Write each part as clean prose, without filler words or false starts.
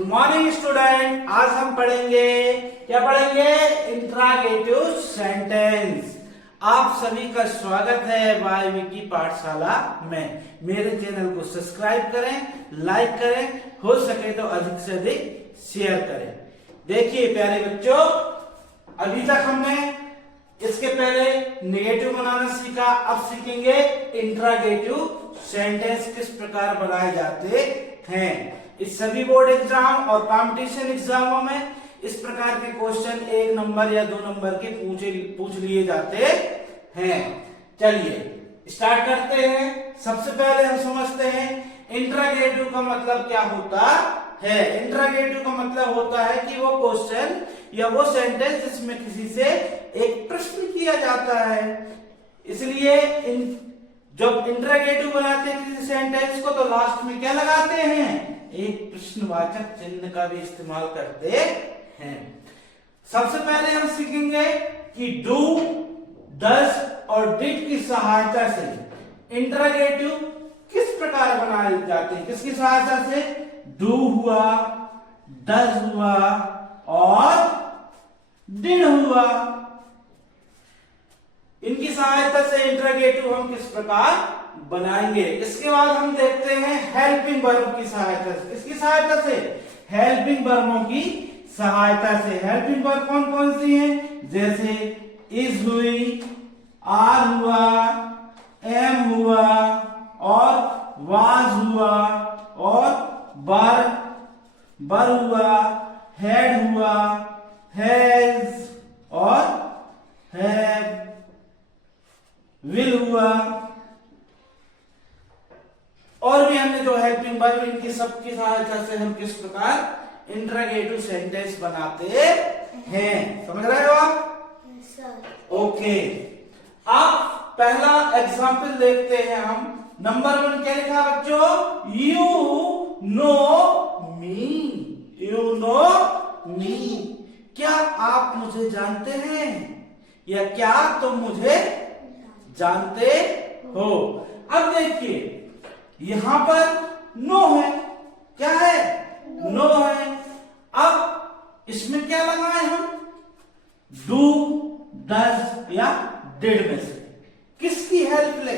Good morning student. आज हम पढ़ेंगे, क्या पढ़ेंगे? Interrogative sentence. आप सभी का स्वागत है वाई विकी पाठशाला में। मेरे चैनल को सब्सक्राइब करें, लाइक करें, हो सके तो अधिक से अधिक शेयर करें। देखिए प्यारे बच्चों, अभी तक हमने इसके पहले नेगेटिव बनाना सीखा, अब सीखेंगे इंट्रागेटिव सेंटेंस किस प्रकार बनाए जाते हैं। इस सभी बोर्ड एग्जाम और कंपटीशन एग्जामों में इस प्रकार के क्वेश्चन 1 नंबर या 2 नंबर के पूछ लिए जाते हैं। चलिए स्टार्ट करते हैं। सबसे पहले हम समझते हैं इंट्रागेटिव का मतलब क्या होता है। इंट्रागेटिव का मतलब होता है कि वो क्वेश्चन या वो सेंटेंस जिसमें किसी से एक प्रश्न किया जाता है। इसलिए जब इंट्रागेटिव बनाते हैं किसी सेंटेंस को तो लास्ट में क्या लगाते हैं? एक प्रश्नवाचक चिन्ह का भी इस्तेमाल करते हैं। सबसे पहले हम सीखेंगे कि डू, डज और डिड की सहायता से इंट्रागेटिव किस प्रकार बनाए जाते हैं। किसकी सहायता से? डू हुआ, डज हुआ और डिड हुआ। इनकी सहायता से इंट्रागेटिव हम किस प्रकार बनाएंगे। इसके बाद हम देखते हैं हेल्पिंग वर्ब की सहायता से। किसकी सहायता से? हेल्पिंग वर्बों की सहायता से। हेल्पिंग वर्ब कौन कौन सी हैं? जैसे इज हुई, आर हुआ, एम हुआ और वाज हुआ और बर हुआ, हैड हुआ, हैज और हैव, विल हुआ और भी अन्य जो हेल्पिंग वर्ब, इनकी सबकी सहायता से हम किस प्रकार इंट्रागेटिव सेंटेंस बनाते हैं। समझ रहे हो आप? ओके। अब पहला एग्जाम्पल देखते हैं हम। नंबर 1 क्या लिखा बच्चों? You know me. You know me. क्या आप मुझे जानते हैं या क्या तुम मुझे जानते हो। अब देखिए यहां पर नो है। क्या है? नो है। अब इसमें क्या लगाए हम? डू, डज या डिड में से किसकी हेल्प ले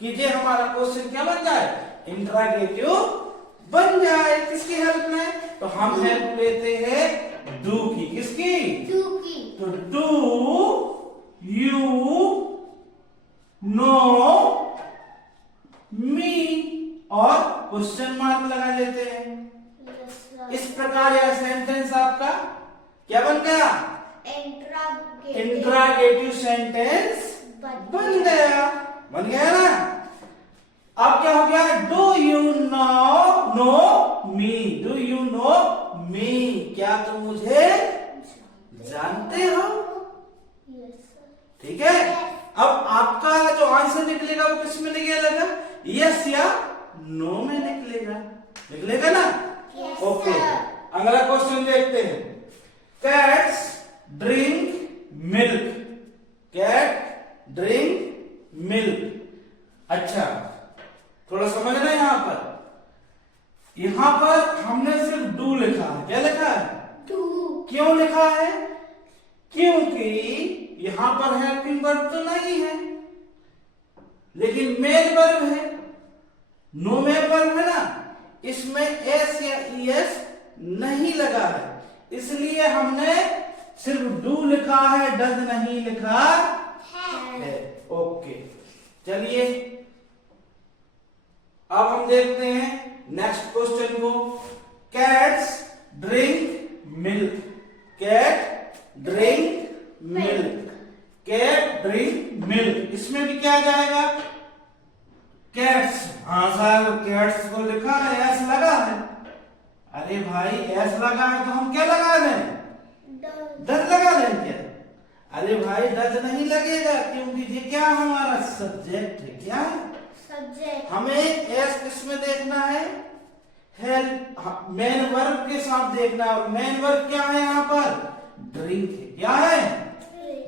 कीजिए हमारा क्वेश्चन क्या बन जाए? इंट्रागेटिव बन जाए। किसकी हेल्प में? तो हम हेल्प लेते हैं डू की। किसकी? डू की। तो डू यू नो मी और क्वेश्चन मार्क लगा देते हैं। इस प्रकार यह सेंटेंस आपका क्या बन गया? इंट्रागेटिव सेंटेंस बन गया। बन गया ना? अब क्या हो गया? Do you know me. Do you know me. क्या तुम मुझे जानते हो? ठीक है। अब आपका जो आंसर निकलेगा वो किस में निकलेगा? यस या नो में निकलेगा। निकलेगा ना? ओके। अगला क्वेश्चन देखते हैं। Cats drink milk. Cat drink milk. अच्छा, थोड़ा समझना यहां पर। यहां पर हमने सिर्फ डू लिखा है। क्या लिखा है? डू। क्यों लिखा है? क्योंकि यहां पर हेल्पिंग वर्ब तो नहीं है लेकिन मेन वर्ब है। नो मेन वर्ब है ना, इसमें एस या ईएस नहीं लगा है, इसलिए हमने सिर्फ डू लिखा है, डज नहीं लिखा है। ओके, चलिए अब हम देखते हैं नेक्स्ट क्वेश्चन को। Cats drink milk. Cat drink milk. Cat drink milk. इसमें भी क्या जाएगा? कैट्स। हाँ सर, कैट्स को लिखा है, एस लगा है। अरे भाई एस लगा है तो हम क्या लगा दें? डज लगा दें क्या? अरे भाई डज नहीं लगेगा क्योंकि ये क्या हमारा सब्जेक्ट है। क्या है? सब्जेक्ट। हमें एस किसमें देखना है? हेल्प मेन वर्ब के साथ देखना है। और मेन वर्ब क्या है यहाँ पर? ड्रिंक है। क्या है?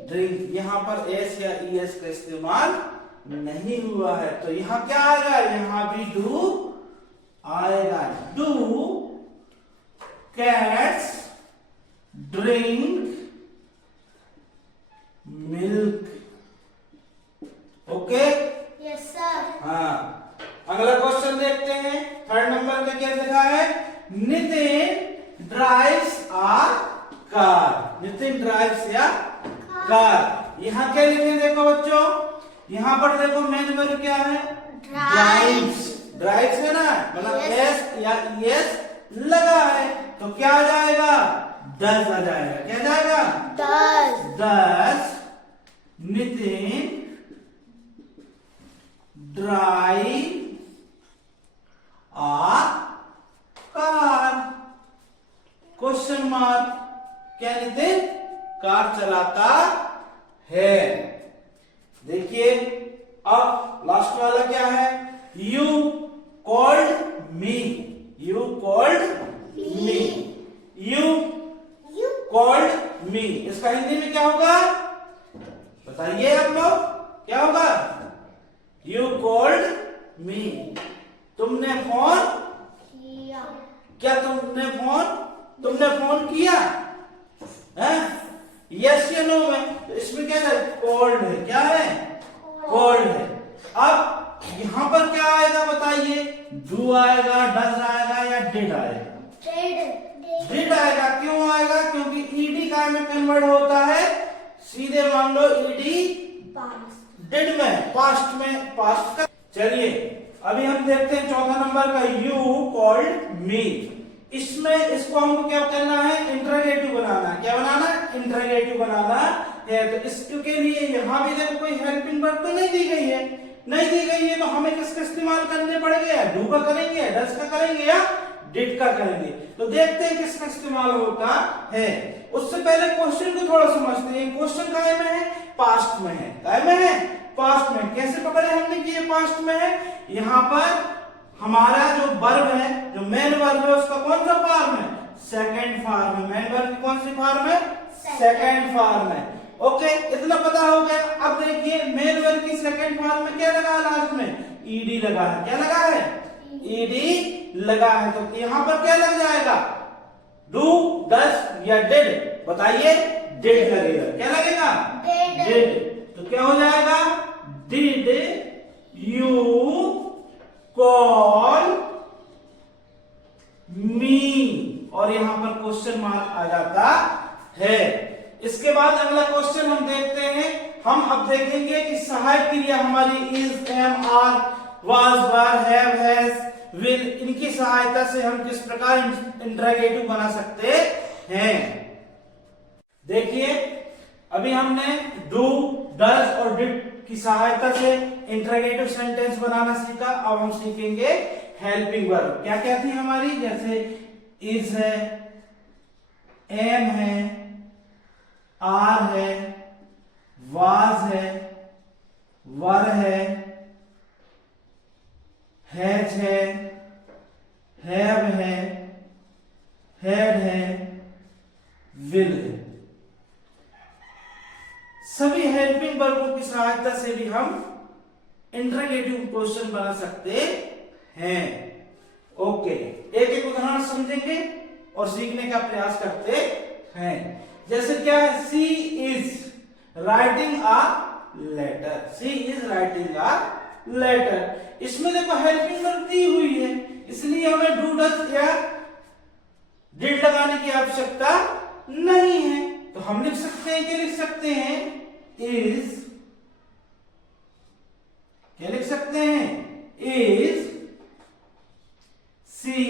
ड्रिंक। यहाँ पर एस या ईएस का इस्तेमाल नहीं हुआ है तो यहाँ क्या आएगा? यहाँ भी डू आएगा। Do cats drink milk. Okay? Yes sir. हाँ, अगला क्वेश्चन देखते हैं। थर्ड नंबर पे क्या लिखा है? Nitin drives a car. Nitin drives या कार। यहाँ क्या लिखे देखो बच्चों, यहाँ पर देखो मेन वर्ब क्या है? ड्राइव्स। ड्राइव्स है ना, मतलब एस या एस लगा है, तो क्या आ जाएगा? डज आ जाएगा। क्या जाएगा? Does. Does Nitin drive a car? Question mark. क्या नितिन कार चलाता है? देखिए अब लास्ट वाला क्या है? You called me. You called me. You called me, इसका हिंदी में क्या होगा बताइए आप लोग? क्या होगा? You called me. तुमने फोन किया। क्या? तुमने फोन किया है? यस या नो में? तो इसमें क्या है? कॉल्ड है। क्या है? कॉल्ड है। अब यहां पर क्या आएगा बताइए? डू आएगा, डज आएगा या डिड आएगा? डिड आएगा। क्यों आएगा? क्योंकि ईडी काय में कन्वर्ट होता है? सीधे मान लो ईडी डिड में, पास्ट में, पास्ट का। चलिए अभी हम देखते हैं चौथा नंबर का, यू कॉल्ड मी। इसमें इसको हमको क्या करना है? इंटरोगेटिव बनाना है। क्या बनाना है? इंटरोगेटिव बनाना है। तो इसके लिए यहां भी देखो कोई हेल्पिंग वर्ब तो नहीं दी गई है। नहीं दी गई है तो हमें किसका इस्तेमाल करने पड़ेंगे? डू का करेंगे, डज का करेंगे या डिड का करेंगे? तो देखते हैं किसका इस्तेमाल होता है। उससे पहले क्वेश्चन को थोड़ा समझते हैं। क्वेश्चन काय में है? पास्ट में है। काय में है? पास्ट में। कैसे पकड़े हमने कि ये पास्ट में है? यहाँ पर हमारा जो वर्ब है, जो मेन वर्ब है, उसका कौन सा फॉर्म है? सेकंड फॉर्म है। मेन वर्ब की कौन सी फॉर्म है? सेकंड फॉर्म है। ओके, इतना पता हो गया। अब देखिए मेन वर्ब की सेकंड फॉर्म में क्या लगा है? लास्ट में ईडी लगा है। क्या लगा है? ईडी लगा है। तो यहां पर क्या लग जाएगा? डू, डज या डिड? बताइए। डिड लगेगा। क्या लगेगा? डिड। तो क्या हो जाएगा? डिड यू कॉल मी? और यहां पर क्वेश्चन मार्क आ जाता है। इसके बाद अगला क्वेश्चन हम देखते हैं। हम अब देखेंगे कि सहायक क्रिया हमारी is, am, are, was, were, have, has, will, इनकी सहायता से हम किस प्रकार इंटरोगेटिव बना सकते हैं। देखिए अभी हमने डू, डज और डिड की सहायता से इंटरोगेटिव सेंटेंस बनाना सीखा। अब हम सीखेंगे हेल्पिंग वर्ब। क्या क्या थी हमारी? जैसे इज है, एम है, आर है, वाज है, वर है, हैज है, हैव है, हैड है, विल है। सभी हेल्पिंग वर्बों की सहायता से भी हम इंटरोगेटिव क्वेश्चन बना सकते हैं। ओके, एक एक उदाहरण समझेंगे और सीखने का प्रयास करते हैं। जैसे क्या है? She is writing a letter. She is writing a letter. इसमें देखो हेल्पिंग वर्ब दी हुई है, इसलिए हमें डू, डज या डिड लगाने की आवश्यकता नहीं है। तो हम लिख सकते हैं, क्या लिख सकते हैं? इज। क्या लिख सकते हैं? Is she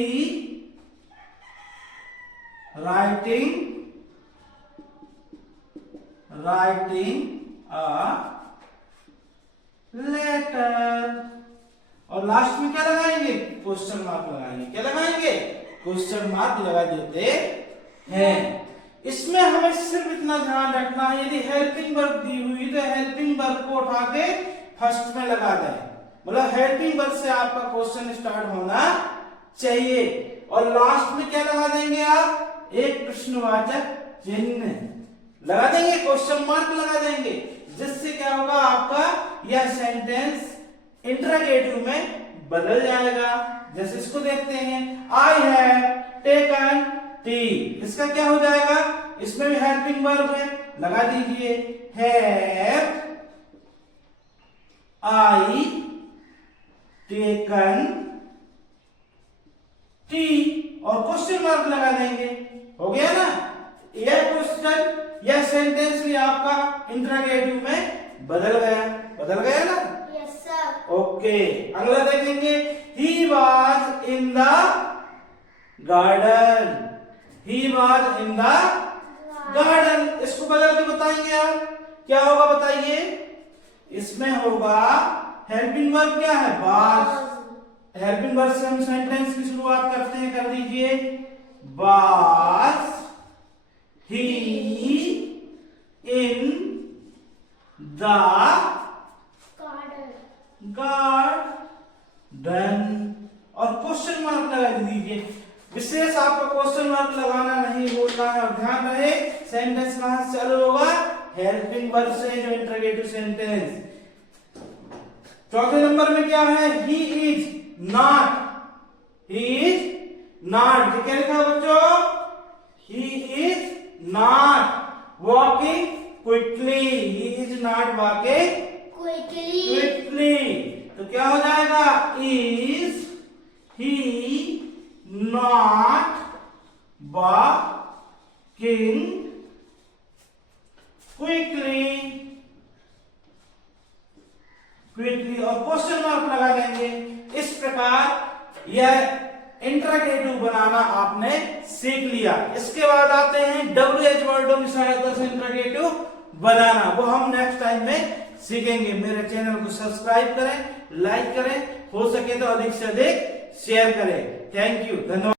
writing a letter. और लास्ट में क्या लगाएंगे? क्वेश्चन मार्क लगाएंगे। क्या लगाएंगे? क्वेश्चन मार्क लगा देते हैं। इसमें हमें सिर्फ इतना ध्यान रखना है, यदि हेल्पिंग वर्ब दी हुई तो हेल्पिंग वर्ब को उठा के फर्स्ट में लगा दें। मतलब हेल्पिंग वर्ब से आपका क्वेश्चन स्टार्ट होना चाहिए। और लास्ट में क्या लगा देंगे आप? एक प्रश्नवाचक चिन्ह लगा देंगे, क्वेश्चन मार्क लगा देंगे, जिससे क्या होगा? आपका यह सेंटेंस इंटरोगेटिव में बदल जाएगा। जैसे इसको देखते हैं, आई हैव टेकन टी। इसका क्या हो जाएगा, इसमें भी हेल्पिंग वर्ब है, लगा दीजिए हैव आई टेकन टी और क्वेश्चन मार्क लगा देंगे। हो गया ना, यह क्वेश्चन यह सेंटेंस भी आपका इंटरोगेटिव में बदल गया ना। Yes, sir. ओके, अगला देखेंगे he was in the garden. He was in the garden, इसको बदल के बताएंगे आप, क्या होगा बताइए। इसमें होगा हेल्पिंग वर्ब क्या है, वाज। हेल्पिंग वर्ब से हम सेंटेंस की शुरुआत करते हैं, कर दीजिए was he in the garden और क्वेश्चन मार्क लगा दीजिए। विशेष आपको क्वेश्चन मार्क लगाना नहीं बोलना है, और ध्यान रहे सेंटेंस कहां से चालू होगा, हेल्पिंग वर्ब से, जो इंटरोगेटिव सेंटेंस। चौथे नंबर में क्या है, he is not. He is not, क्या लिखा बच्चों, he is not walking quickly. He is not walking quickly, तो क्या हो जाएगा, is he not walking quickly और क्वेश्चन मार्क लगा देंगे। इस प्रकार यह इंटरोगेटिव बनाना आपने सीख लिया। इसके बाद आते हैं WH वर्डों की सहायता से इंटरोगेटिव बनाना, वो हम नेक्स्ट टाइम में सीखेंगे। मेरे चैनल को सब्सक्राइब करें, लाइक करें, हो सके तो अधिक से अधिक शेयर करें। थैंक यू, धन्यवाद।